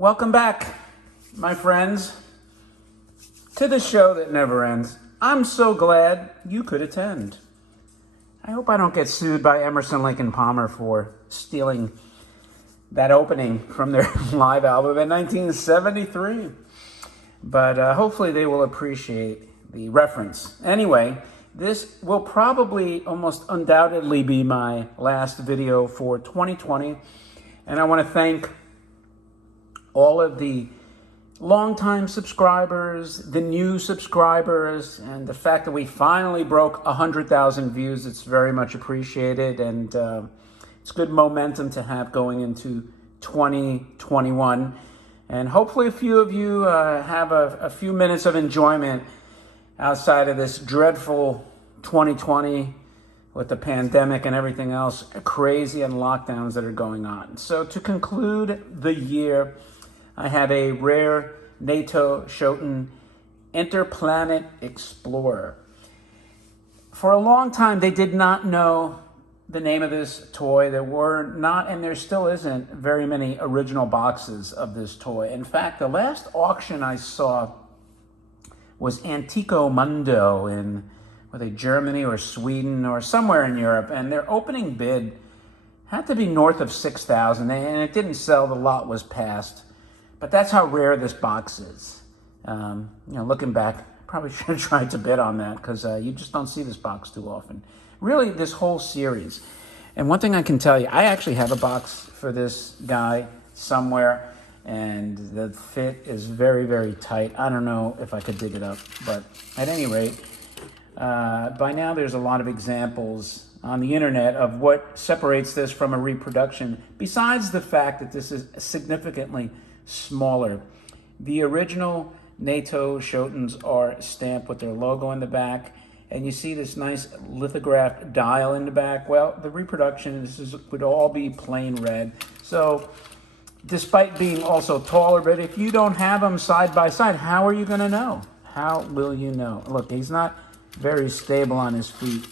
Welcome back, my friends, to the show that never ends. I'm so glad you could attend. I hope I don't get sued by Emerson, Lake and Palmer for stealing that opening from their live album in 1973. But hopefully they will appreciate the reference. Anyway, this will probably almost undoubtedly be my last video for 2020. And I want to thank all of the longtime subscribers, the new subscribers, and the fact that we finally broke 100,000 views. It's very much appreciated, and it's good momentum to have going into 2021. And hopefully a few of you have a few minutes of enjoyment outside of this dreadful 2020 with the pandemic and everything else crazy and lockdowns that are going on. So to conclude the year, I have a rare Naito Shoten Interplanet Explorer. For a long time, they did not know the name of this toy. There were not, and there still isn't, very many original boxes of this toy. In fact, the last auction I saw was Antico Mundo in whether Germany or Sweden or somewhere in Europe, and their opening bid had to be north of 6,000, and it didn't sell. The lot was passed. But that's how rare this box is. Looking back, probably should have tried to bid on that because you just don't see this box too often. Really, this whole series. And one thing I can tell you, I actually have a box for this guy somewhere, and the fit is very, very tight. I don't know if I could dig it up, but at any rate, by now there's a lot of examples on the internet of what separates this from a reproduction, besides the fact that this is significantly smaller. The original Naito Shotens are stamped with their logo in the back, and you see this nice lithographed dial in the back. Well, the reproduction would all be plain red. So despite being also taller, but if you don't have them side by side, how are you going to know? How will you know? Look, he's not very stable on his feet.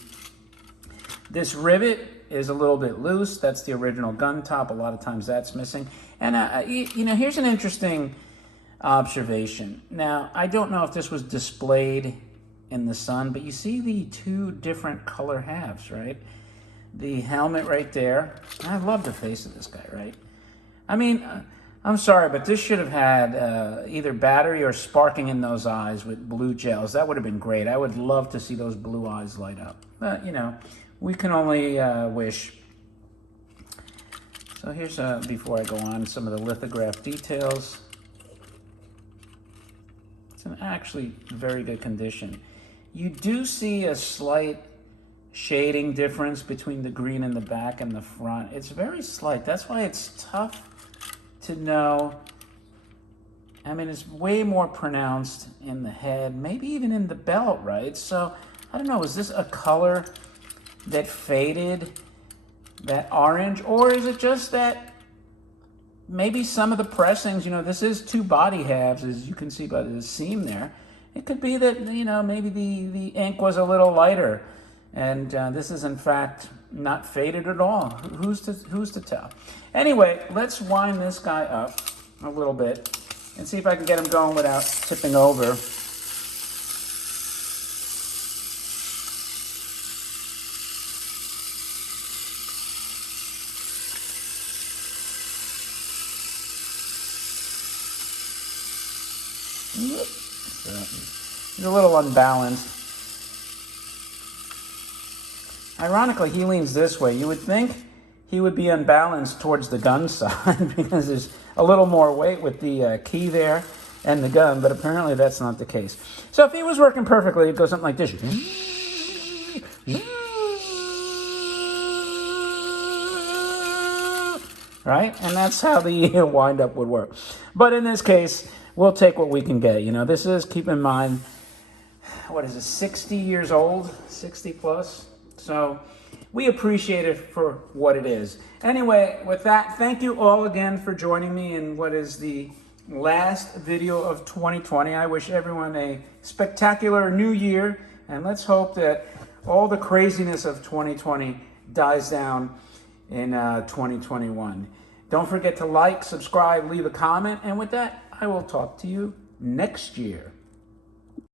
This rivet is a little bit loose. That's the original gun top. A lot of times that's missing. And, here's an interesting observation. Now, I don't know if this was displayed in the sun, but you see the two different color halves, right? The helmet right there. I love the face of this guy, right? I mean, I'm sorry, but this should have had either battery or sparking in those eyes with blue gels. That would have been great. I would love to see those blue eyes light up. But, we can only wish. So here's, before I go on, some of the lithograph details. It's in actually very good condition. You do see a slight shading difference between the green in the back and the front. It's very slight. That's why it's tough to know. I mean, it's way more pronounced in the head, maybe even in the belt, right? So, I don't know, is this a color that faded, that orange, or is it just that maybe some of the pressings, this is two body halves, as you can see by the seam there. It could be that, maybe the ink was a little lighter, and this is in fact not faded at all. Who's to tell? Anyway, let's wind this guy up a little bit and see if I can get him going without tipping over. He's a little unbalanced. Ironically, he leans this way. You would think he would be unbalanced towards the gun side because there's a little more weight with the key there and the gun, but apparently that's not the case. So if he was working perfectly, it'd go something like this. Right? And that's how the wind-up would work. But in this case, we'll take what we can get. This is, keep in mind, 60 years old, 60 plus. So we appreciate it for what it is. Anyway, with that, thank you all again for joining me in what is the last video of 2020. I wish everyone a spectacular new year, and let's hope that all the craziness of 2020 dies down in 2021. Don't forget to like, subscribe, leave a comment, and with that, I will talk to you next year.